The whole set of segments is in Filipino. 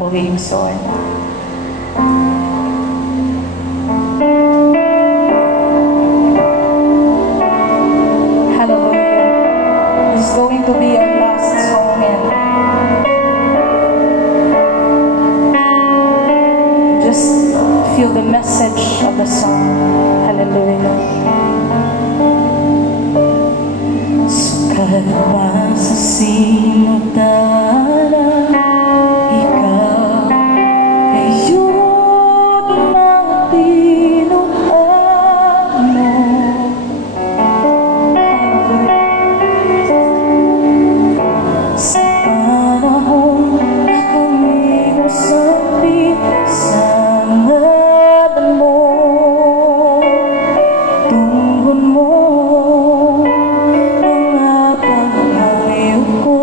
believe so. Hallelujah. This is going to be our last song, and just feel the message of the song. Hallelujah. Sukat ba sa sinutara, ikaw ay yun na pinuhan mo. Sa panahon na kumimusabi sa ngalan mo, tungkol mo mga panghayo ko.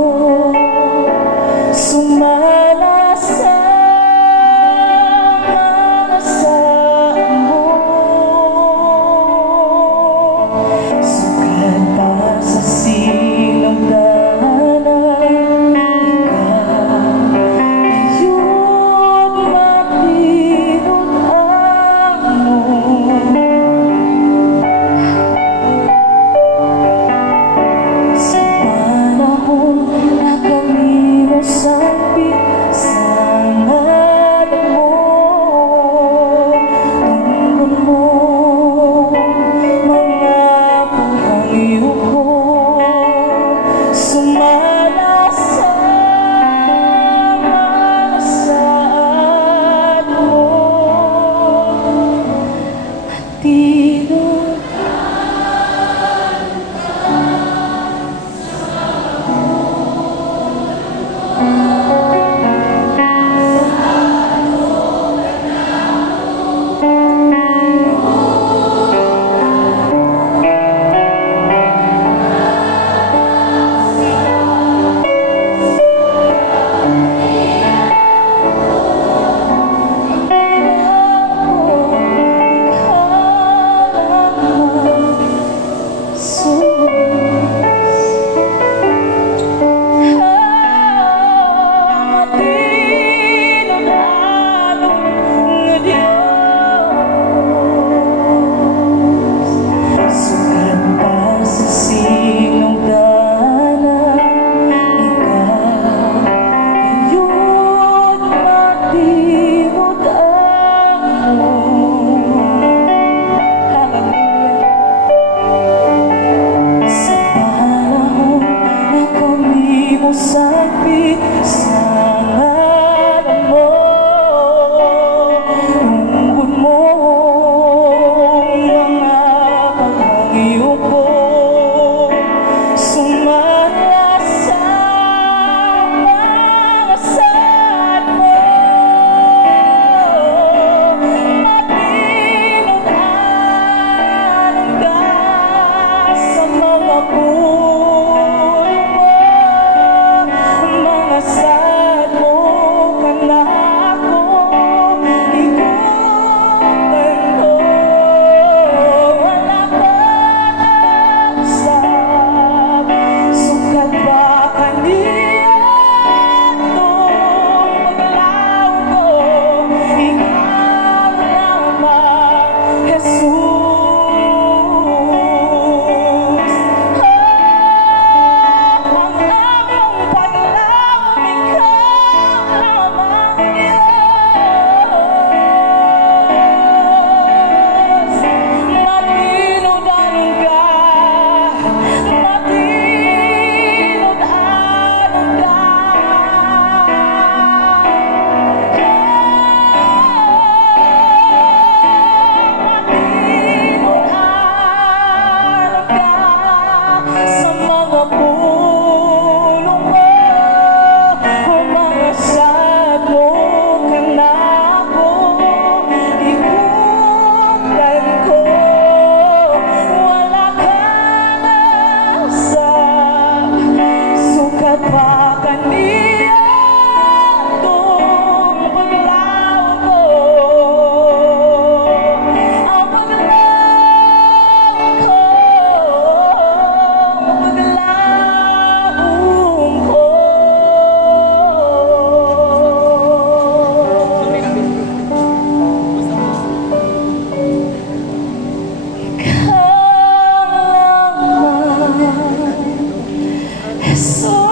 So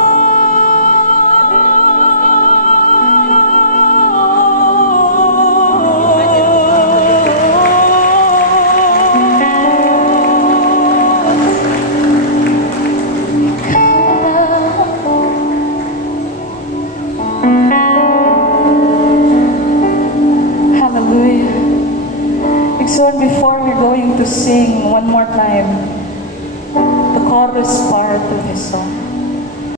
before we're going to sing one more time the chorus part of this song,